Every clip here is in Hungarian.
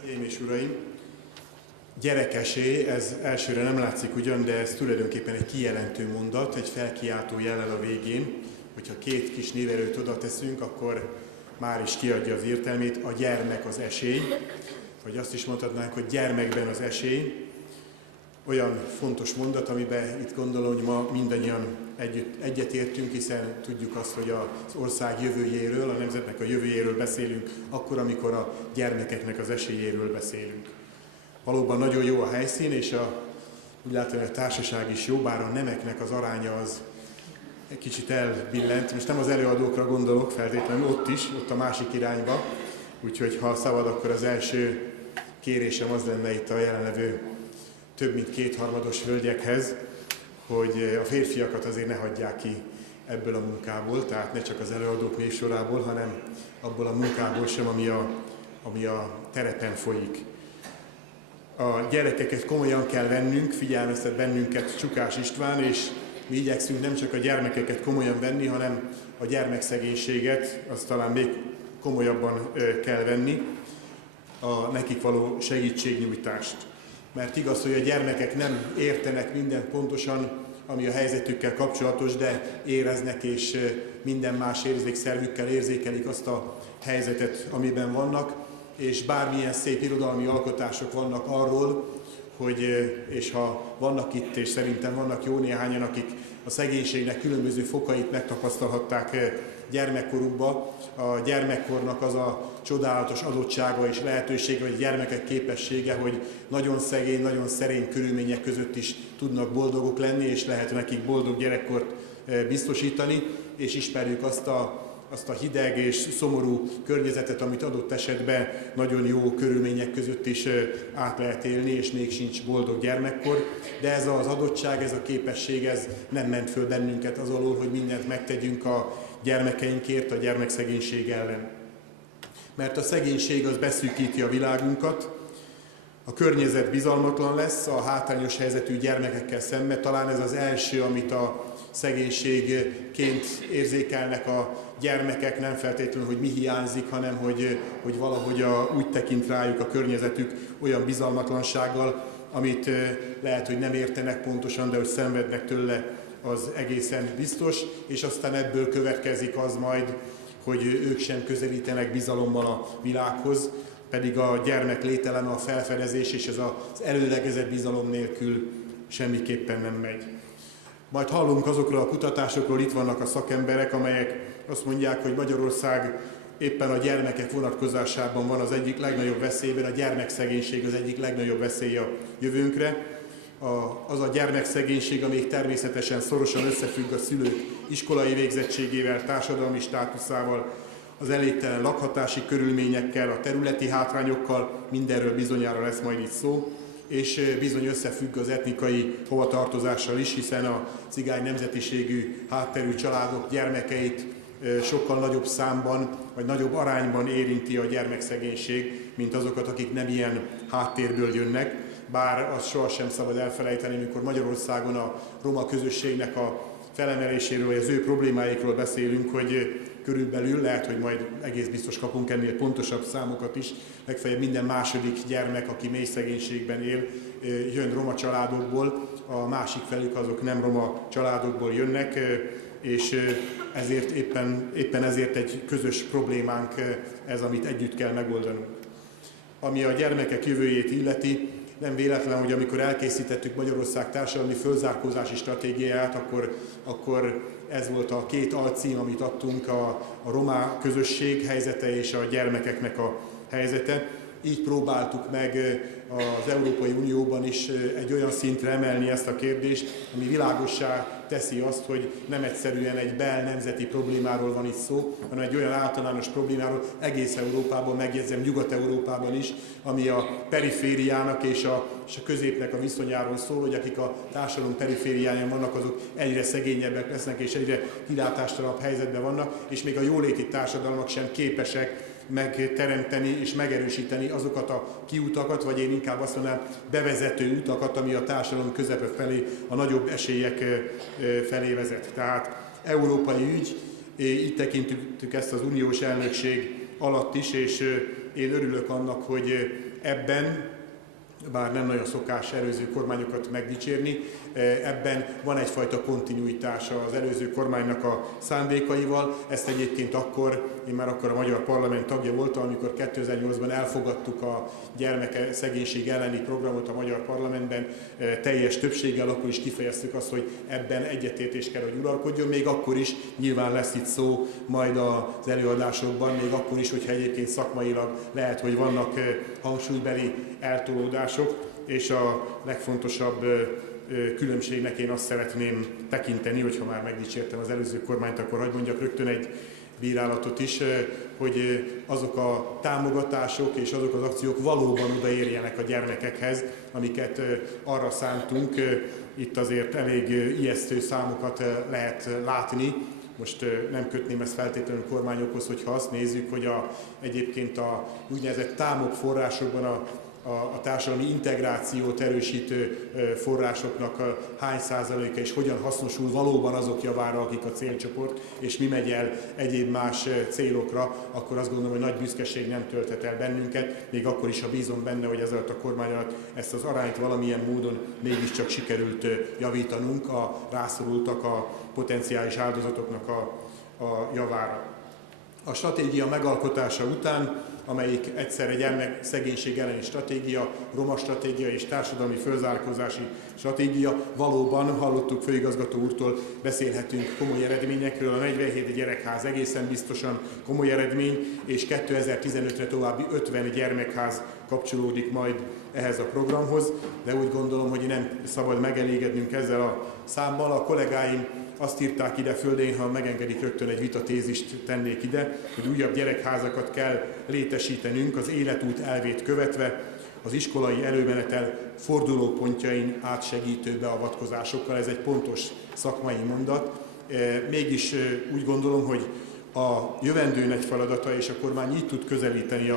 Hölgyeim és uraim, gyerekesé, ez elsőre nem látszik ugyan, de ez tulajdonképpen egy kijelentő mondat, egy felkiáltó jellel a végén. Hogyha két kis névelőt oda teszünk, akkor már is kiadja az értelmét, a gyermek az esély, vagy azt is mondhatnánk, hogy gyermekben az esély. Olyan fontos mondat, amiben itt gondolom, hogy ma mindannyian egyetértünk, hiszen tudjuk azt, hogy az ország jövőjéről, a nemzetnek a jövőjéről beszélünk, akkor, amikor a gyermekeknek az esélyéről beszélünk. Valóban nagyon jó a helyszín, és úgy látom, hogy a társaság is jó, bár a nemeknek az aránya az egy kicsit elbillent. Most nem az előadókra gondolok feltétlenül, ott a másik irányba. Úgyhogy ha szabad, akkor az első kérésem az lenne itt a jelenlevő több mint kétharmados hölgyekhez, hogy a férfiakat azért ne hagyják ki ebből a munkából, tehát ne csak az előadók névsorából, hanem abból a munkából sem, ami a terepen folyik. A gyerekeket komolyan kell vennünk, figyelmeztet bennünket Csukás István, és mi igyekszünk nem csak a gyermekeket komolyan venni, hanem a gyermekszegénységet, azt talán még komolyabban kell venni, a nekik való segítségnyújtást. Mert igaz, hogy a gyermekek nem értenek mindent pontosan, ami a helyzetükkel kapcsolatos, de éreznek, és minden más érzékszervükkel érzékelik azt a helyzetet, amiben vannak, és bármilyen szép irodalmi alkotások vannak arról, hogy, és ha vannak itt, és szerintem vannak jó néhányan, akik a szegénységnek különböző fokait megtapasztalhatták gyermekkorukban, a gyermekkornak az a csodálatos adottsága és lehetősége, vagy a gyermekek képessége, hogy nagyon szegény, nagyon szerény körülmények között is tudnak boldogok lenni, és lehet nekik boldog gyerekkort biztosítani, és ismerjük azt a hideg és szomorú környezetet, amit adott esetben nagyon jó körülmények között is át lehet élni, és még sincs boldog gyermekkor. De ez az adottság, ez a képesség, ez nem ment föl bennünket az alól, hogy mindent megtegyünk a gyermekeinkért, a gyermekszegénység ellen. Mert a szegénység az beszűkíti a világunkat, a környezet bizalmatlan lesz, a hátrányos helyzetű gyermekekkel szemben. Talán ez az első, amit a szegénységként érzékelnek a gyermekek, nem feltétlenül, hogy mi hiányzik, hanem hogy valahogy úgy tekint rájuk a környezetük olyan bizalmatlansággal, amit lehet, hogy nem értenek pontosan, de hogy szenvednek tőle, az egészen biztos, és aztán ebből következik az majd, hogy ők sem közelítenek bizalommal a világhoz, pedig a gyermek lételeme, a felfedezés és ez az előlegezett bizalom nélkül semmiképpen nem megy. Majd hallunk azokról a kutatásokról, itt vannak a szakemberek, amelyek azt mondják, hogy Magyarország éppen a gyermekek vonatkozásában van az egyik legnagyobb veszélyben, a gyermekszegénység az egyik legnagyobb veszély a jövőnkre. Az a gyermekszegénység, amelyik természetesen szorosan összefügg a szülők iskolai végzettségével, társadalmi státuszával, az elégtelen lakhatási körülményekkel, a területi hátrányokkal, mindenről bizonyára lesz majd itt szó, és bizony összefügg az etnikai hovatartozással is, hiszen a cigány nemzetiségű hátterű családok gyermekeit sokkal nagyobb számban, vagy nagyobb arányban érinti a gyermekszegénység, mint azokat, akik nem ilyen háttérből jönnek. Bár azt sohasem szabad elfelejteni, amikor Magyarországon a roma közösségnek a felemeléséről, vagy az ő problémáikról beszélünk, hogy körülbelül, lehet, hogy majd egész biztos kapunk ennél pontosabb számokat is, legfeljebb minden második gyermek, aki mély szegénységben él, jön roma családokból, a másik felük azok nem roma családokból jönnek, és ezért éppen ezért egy közös problémánk ez, amit együtt kell megoldanunk. Ami a gyermekek jövőjét illeti, nem véletlen, hogy amikor elkészítettük Magyarország társadalmi fölzárkózási stratégiáját, akkor ez volt a két alcím, amit adtunk, a roma közösség helyzete és a gyermekeknek a helyzete. Így próbáltuk meg az Európai Unióban is egy olyan szintre emelni ezt a kérdést, ami világossá teszi azt, hogy nem egyszerűen egy belnemzeti problémáról van itt szó, hanem egy olyan általános problémáról egész Európában, megjegyzem Nyugat-Európában is, ami a perifériának és a középnek a viszonyáról szól, hogy akik a társadalom perifériáján vannak, azok egyre szegényebbek lesznek és egyre kilátástalanabb helyzetben vannak, és még a jóléti társadalmak sem képesek megteremteni és megerősíteni azokat a kiutakat, vagy én inkább azt mondanám bevezető utakat, ami a társadalom közepe felé, a nagyobb esélyek felé vezet. Tehát európai ügy, így tekintjük ezt az uniós elnökség alatt is, és én örülök annak, hogy ebben, bár nem nagyon szokás előző kormányokat megdicsérni, ebben van egyfajta kontinuitása az előző kormánynak a szándékaival. Ezt egyébként én már akkor a Magyar Parlament tagja voltam, amikor 2008-ban elfogadtuk a gyermekszegénység elleni programot a Magyar Parlamentben teljes többséggel, akkor is kifejeztük azt, hogy ebben egyetértés kell, hogy uralkodjon, még akkor is nyilván lesz itt szó majd az előadásokban, még akkor is, hogyha egyébként szakmailag lehet, hogy vannak hangsúlybeli eltolódások, és a legfontosabb különbségnek én azt szeretném tekinteni, hogyha már megdicsértem az előző kormányt, akkor hadd mondjak rögtön egy bírálatot is, hogy azok a támogatások és azok az akciók valóban odaérjenek a gyermekekhez, amiket arra szántunk. Itt azért elég ijesztő számokat lehet látni. Most nem kötném ezt feltétlenül kormányokhoz, hogyha azt nézzük, hogy egyébként a úgynevezett támok forrásokban a társadalmi integrációt erősítő forrásoknak hány százaléka és hogyan hasznosul valóban azok javára, akik a célcsoport, és mi megy el egyéb más célokra, akkor azt gondolom, hogy nagy büszkeség nem tölthet el bennünket, még akkor is, ha bízom benne, hogy ez alatt a kormány alatt ezt az arányt valamilyen módon mégiscsak sikerült javítanunk a rászorultak, a potenciális áldozatoknak a javára. A stratégia megalkotása után, amelyik egyszerre gyermekszegénység elleni stratégia, roma stratégia és társadalmi fölzárkózási stratégia, valóban, hallottuk főigazgató úrtól, beszélhetünk komoly eredményekről, a 47 gyerekház egészen biztosan komoly eredmény, és 2015-re további 50 gyermekház kapcsolódik majd ehhez a programhoz, de úgy gondolom, hogy nem szabad megelégednünk ezzel a számmal. A kollégáim azt írták ide föl, de én, ha megengedik, rögtön egy vitatézist tennék ide, hogy újabb gyerekházakat kell létesítenünk az életút elvét követve, az iskolai előmenetel fordulópontjain átsegítő beavatkozásokkal. Ez egy pontos szakmai mondat. Mégis úgy gondolom, hogy a jövendő nagy feladata, és a kormány így tud közelíteni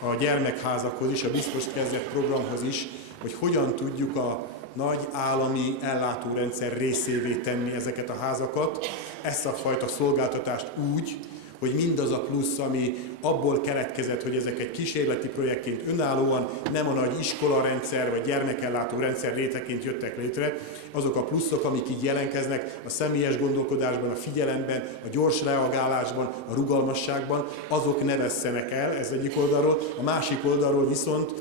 a gyermekházakhoz is, a biztos kezdet programhoz is, hogy hogyan tudjuk a nagy állami ellátórendszer részévé tenni ezeket a házakat, ezt a fajta szolgáltatást úgy, hogy mindaz a plusz, ami abból keletkezett, hogy ezek egy kísérleti projektként önállóan, nem a nagy iskolarendszer vagy gyermekellátó rendszer léteként jöttek létre, azok a pluszok, amik így jelenkeznek a személyes gondolkodásban, a figyelemben, a gyors reagálásban, a rugalmasságban, azok ne vesszenek el, ez egyik oldalról. A másik oldalról viszont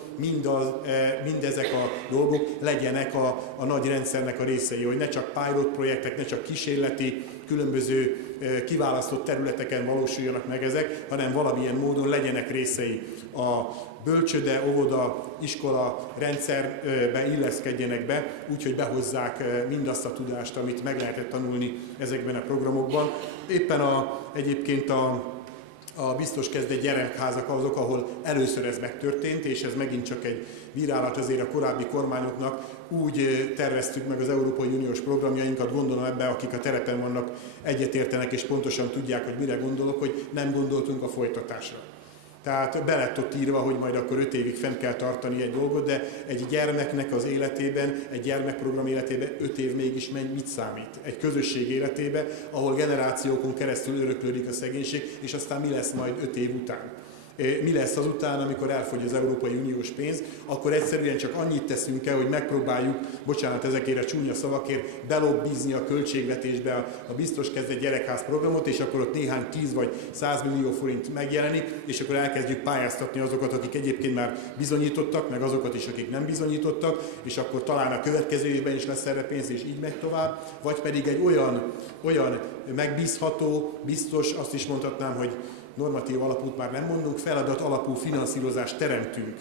mindezek a dolgok legyenek a nagy rendszernek a részei, hogy ne csak pilot projektek, ne csak kísérleti, különböző kiválasztott területeken valósuljanak meg ezek, hanem valamilyen módon legyenek részei a bölcsőde, óvoda, iskola rendszerbe illeszkedjenek be, úgyhogy behozzák mindazt a tudást, amit meg lehetett tanulni ezekben a programokban. Éppen egyébként a biztos kezdett gyerekházak azok, ahol először ez megtörtént, és ez megint csak egy bírálat azért a korábbi kormányoknak. Úgy terveztük meg az Európai Uniós programjainkat, gondolom ebben, akik a terepen vannak, egyetértenek és pontosan tudják, hogy mire gondolok, hogy nem gondoltunk a folytatásra. Tehát be lett ott írva, hogy majd akkor 5 évig fent kell tartani egy dolgot, de egy gyermeknek az életében, egy gyermekprogram életében 5 év mégis mit számít? Egy közösség életében, ahol generációkon keresztül öröklődik a szegénység, és aztán mi lesz majd 5 év után? Mi lesz azután, amikor elfogy az Európai Uniós pénz, akkor egyszerűen csak annyit teszünk el, hogy megpróbáljuk, bocsánat ezekért a csúnya szavakért, belobbizni a költségvetésbe a biztos kezdett gyerekház programot, és akkor ott néhány 10 vagy 100 millió forint megjelenik, és akkor elkezdjük pályáztatni azokat, akik egyébként már bizonyítottak, meg azokat is, akik nem bizonyítottak, és akkor talán a következő évben is lesz erre pénz, és így megy tovább, vagy pedig egy olyan megbízható, biztos, azt is mondhatnám, hogy normatív alapút már nem mondunk, feladat alapú finanszírozást teremtünk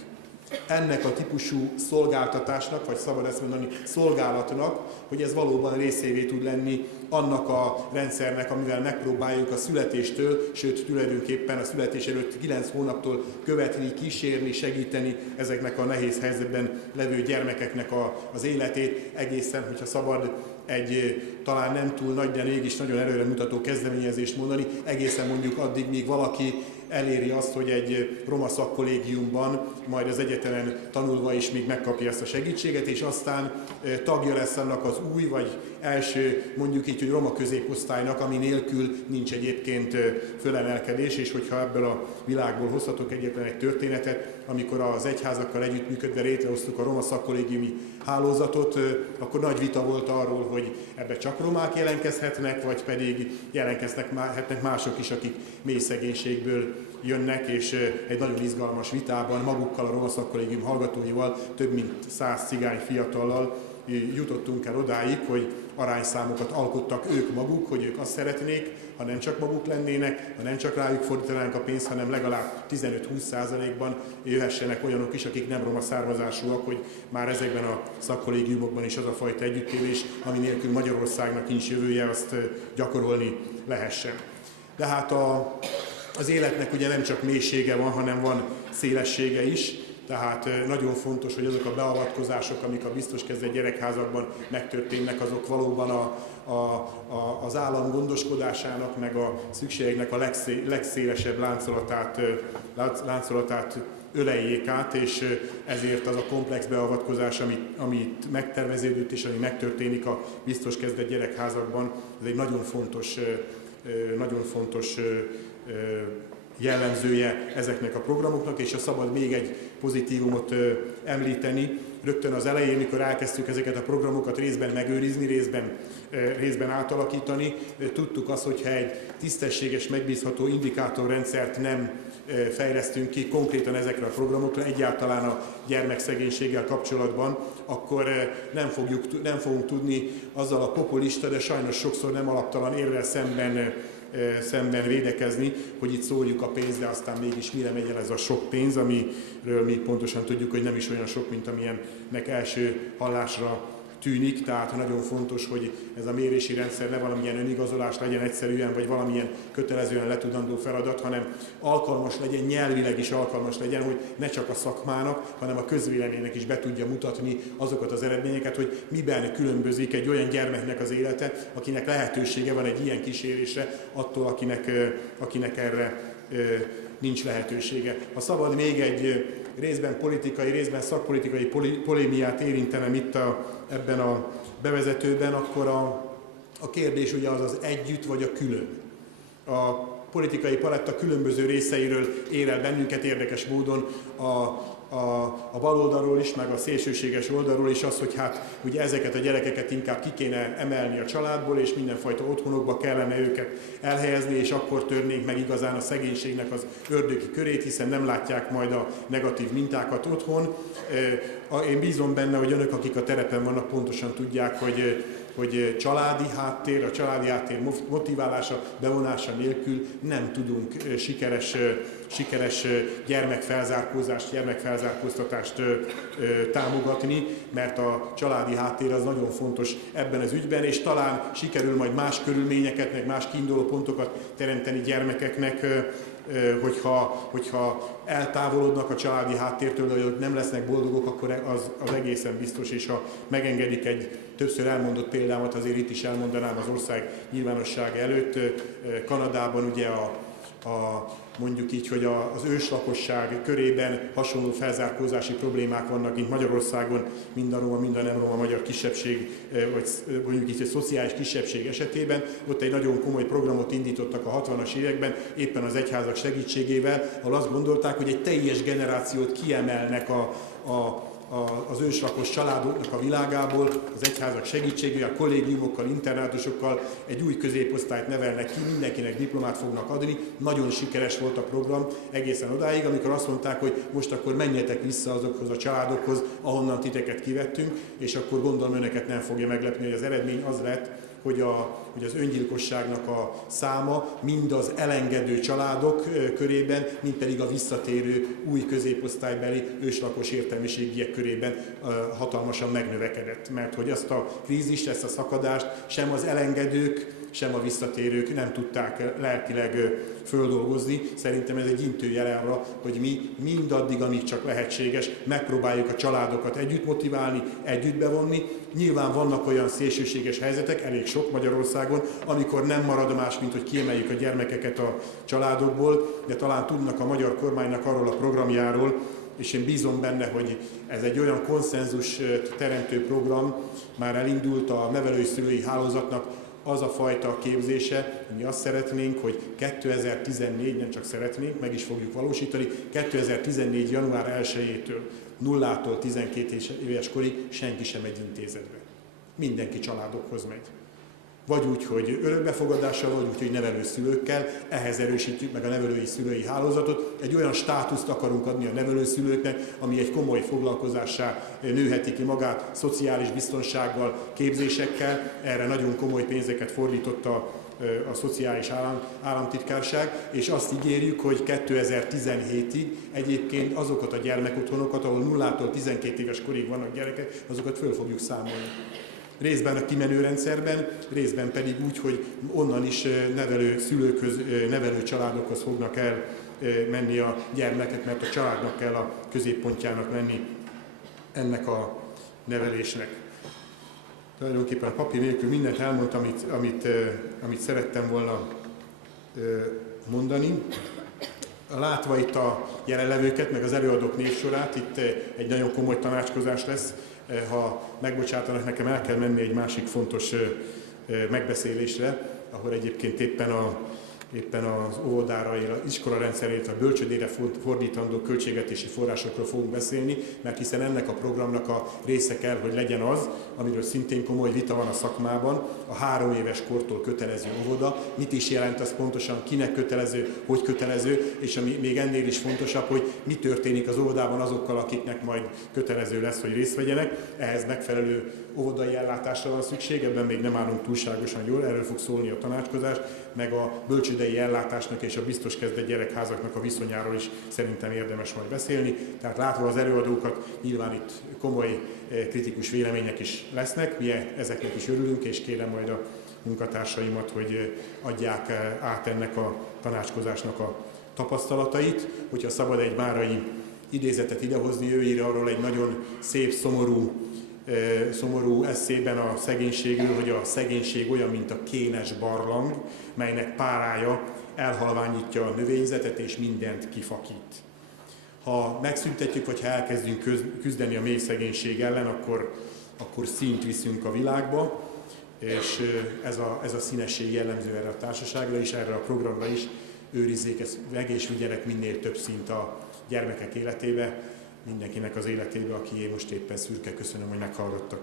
ennek a típusú szolgáltatásnak, vagy szabad ezt mondani, szolgálatnak, hogy ez valóban részévé tud lenni annak a rendszernek, amivel megpróbáljuk a születéstől, sőt tulajdonképpen a születés előtt 9 hónaptól követni, kísérni, segíteni ezeknek a nehéz helyzetben levő gyermekeknek az életét, egészen, hogyha szabad egy talán nem túl nagy, de mégis nagyon előremutató kezdeményezést mondani, egészen mondjuk addig, míg valaki eléri azt, hogy egy roma szakkollégiumban, majd az egyetemen tanulva is még megkapja ezt a segítséget, és aztán tagja lesz annak az új vagy első, mondjuk így, hogy roma középosztálynak, ami nélkül nincs egyébként fölemelkedés, és hogyha ebből a világból hozhatok egyetlen egy történetet, amikor az egyházakkal együttműködve létrehoztuk a roma szakkollégiumi hálózatot, akkor nagy vita volt arról, hogy ebbe csak romák jelentkezhetnek, vagy pedig jelentkezhetnek mások is, akik mély szegénységből jönnek, és egy nagyon izgalmas vitában magukkal, a roma szakkollégium hallgatóival, több mint 100 cigány fiatallal jutottunk el odáig, hogy arányszámokat alkottak ők maguk, hogy ők azt szeretnék, ha nem csak maguk lennének, ha nem csak rájuk fordítanánk a pénzt, hanem legalább 15-20%-ban jöhessenek olyanok is, akik nem roma származásúak, hogy már ezekben a szakkollégiumokban is az a fajta együttélés, ami nélkül Magyarországnak nincs jövője, azt gyakorolni lehessen. De hát az életnek ugye nem csak mélysége van, hanem van szélessége is, tehát nagyon fontos, hogy azok a beavatkozások, amik a biztos kezdett gyerekházakban megtörténnek, azok valóban az állam gondoskodásának, meg a szükségeknek a legszélesebb láncolatát öleljék át, és ezért az a komplex beavatkozás, amit megterveződött és ami megtörténik a biztos kezdett gyerekházakban, ez egy nagyon fontos jellemzője ezeknek a programoknak, és ha szabad még egy pozitívumot említeni, rögtön az elején, mikor elkezdtük ezeket a programokat részben megőrizni, részben átalakítani, tudtuk azt, hogyha egy tisztességes, megbízható indikátorrendszert nem fejlesztünk ki konkrétan ezekre a programokra, egyáltalán a gyermekszegénységgel kapcsolatban, akkor nem fogunk tudni azzal a populista, de sajnos sokszor nem alaptalan érvel szemben védekezni, hogy itt szórjuk a pénzt, de aztán mégis mire megy el ez a sok pénz, amiről mi pontosan tudjuk, hogy nem is olyan sok, mint amilyennek első hallásra tűnik, tehát nagyon fontos, hogy ez a mérési rendszer ne valamilyen önigazolás legyen egyszerűen, vagy valamilyen kötelezően letudandó feladat, hanem alkalmas legyen, nyelvileg is alkalmas legyen, hogy ne csak a szakmának, hanem a közvéleménynek is be tudja mutatni azokat az eredményeket, hogy miben különbözik egy olyan gyermeknek az élete, akinek lehetősége van egy ilyen kísérésre, attól, akinek erre nincs lehetősége. Ha szabad még egy részben politikai, részben szakpolitikai polémiát érintenem itt ebben a bevezetőben, akkor a kérdés ugye az együtt vagy a külön. A politikai paletta különböző részeiről ér el bennünket érdekes módon a baloldalról is, meg a szélsőséges oldalról is az, hogy hát ugye ezeket a gyerekeket inkább ki kéne emelni a családból, és mindenfajta otthonokba kellene őket elhelyezni, és akkor törnénk meg igazán a szegénységnek az ördögi körét, hiszen nem látják majd a negatív mintákat otthon. Én bízom benne, hogy önök, akik a terepen vannak, pontosan tudják, hogy családi háttér, a családi háttér motiválása, bevonása nélkül nem tudunk sikeres gyermekfelzárkóztatást támogatni, mert a családi háttér az nagyon fontos ebben az ügyben, és talán sikerül majd más körülményeket, meg más kiinduló pontokat teremteni gyermekeknek, hogyha eltávolodnak a családi háttértől, hogy nem lesznek boldogok, akkor az egészen biztos, és ha megengedik egy többször elmondott példámat, azért itt is elmondanám az ország nyilvánossága előtt. Kanadában ugye mondjuk így, hogy az őslakosság körében hasonló felzárkózási problémák vannak, mint Magyarországon, mind a roma, mind a nem roma magyar kisebbség, vagy mondjuk így egy szociális kisebbség esetében. Ott egy nagyon komoly programot indítottak a 60-as években, éppen az egyházak segítségével, ahol azt gondolták, hogy egy teljes generációt kiemelnek az őslakos családoknak a világából, az egyházak segítségével, kollégiumokkal, internátusokkal egy új középosztályt nevelnek ki, mindenkinek diplomát fognak adni. Nagyon sikeres volt a program egészen odáig, amikor azt mondták, hogy most akkor menjetek vissza azokhoz a családokhoz, ahonnan titeket kivettünk, és akkor gondolom önöket nem fogja meglepni, hogy az eredmény az lett, hogy az öngyilkosságnak a száma mind az elengedő családok körében, mind pedig a visszatérő új középosztálybeli őslakos értelmiségiek körében hatalmasan megnövekedett. Mert hogy ezt a krízist, ezt a szakadást sem az elengedők, sem a visszatérők nem tudták lelkileg földolgozni. Szerintem ez egy intőjel arra, hogy mi mindaddig, amíg csak lehetséges, megpróbáljuk a családokat együtt motiválni, együtt bevonni. Nyilván vannak olyan szélsőséges helyzetek, elég sok Magyarországon, amikor nem marad más, mint hogy kiemeljük a gyermekeket a családokból, de talán tudnak a magyar kormánynak arról a programjáról, és én bízom benne, hogy ez egy olyan konszenzus teremtő program, már elindult a nevelői szülői hálózatnak az a fajta képzése, mi azt szeretnénk, hogy 2014, nem csak szeretnénk, meg is fogjuk valósítani, 2014. január 1-től 0-tól 12 éves korig senki sem megy intézetbe. Mindenki családokhoz megy. Vagy úgy, hogy örökbefogadással, vagy úgy, hogy nevelőszülőkkel, ehhez erősítjük meg a nevelői szülői hálózatot. Egy olyan státuszt akarunk adni a nevelőszülőknek, ami egy komoly foglalkozássá nőheti ki magát, szociális biztonsággal, képzésekkel. Erre nagyon komoly pénzeket fordított a Szociális Államtitkárság, és azt ígérjük, hogy 2017-ig egyébként azokat a gyermekotthonokat, ahol 0-tól 12 éves korig vannak gyerekek, azokat föl fogjuk számolni. Részben a kimenő rendszerben, részben pedig úgy, hogy onnan is nevelő szülőkhöz, nevelő családokhoz fognak el menni a gyermekek, mert a családnak kell a középpontjának lenni ennek a nevelésnek. Tulajdonképpen a papír nélkül mindent elmondtam, amit szerettem volna mondani. Látva itt a jelenlevőket, meg az előadók névsorát, itt egy nagyon komoly tanácskozás lesz. Ha megbocsátanak, nekem el kell menni egy másik fontos megbeszélésre, ahol egyébként éppen az óvodára, az iskola rendszerét, a bölcsődére fordítandó költségvetési forrásokról fogunk beszélni, mert hiszen ennek a programnak a része kell, hogy legyen az, amiről szintén komoly vita van a szakmában, a 3 éves kortól kötelező óvoda. Mit is jelent az pontosan, kinek kötelező, hogy kötelező, és ami még ennél is fontosabb, hogy mi történik az óvodában azokkal, akiknek majd kötelező lesz, hogy részt vegyenek. Ehhez megfelelő óvodai ellátásra van szükség, ebben még nem állunk túlságosan jól, erről fog szólni a tanácskozás, meg a bölcsődei ellátásnak és a biztos kezdett gyerekházaknak a viszonyáról is szerintem érdemes majd beszélni. Tehát látva az előadókat, nyilván itt komoly kritikus vélemények is lesznek, mi ezeknek is örülünk, és kérem majd a munkatársaimat, hogy adják át ennek a tanácskozásnak a tapasztalatait. Hogyha szabad egy márai idézetet idehozni, ő ír arról egy nagyon szép, szomorú esszében a szegénységről, hogy a szegénység olyan, mint a kénes barlang, melynek párája elhalványítja a növényzetet és mindent kifakít. Ha megszüntetjük, vagy ha elkezdünk küzdeni a mély szegénység ellen, akkor színt viszünk a világba, és ez a színesség jellemző erre a társaságra is, erre a programra is. Őrizzék ezt meg, és vigyenek minél több színt a gyermekek életébe, mindenkinek az életébe, aki most éppen szürke. Köszönöm, hogy meghallgattak.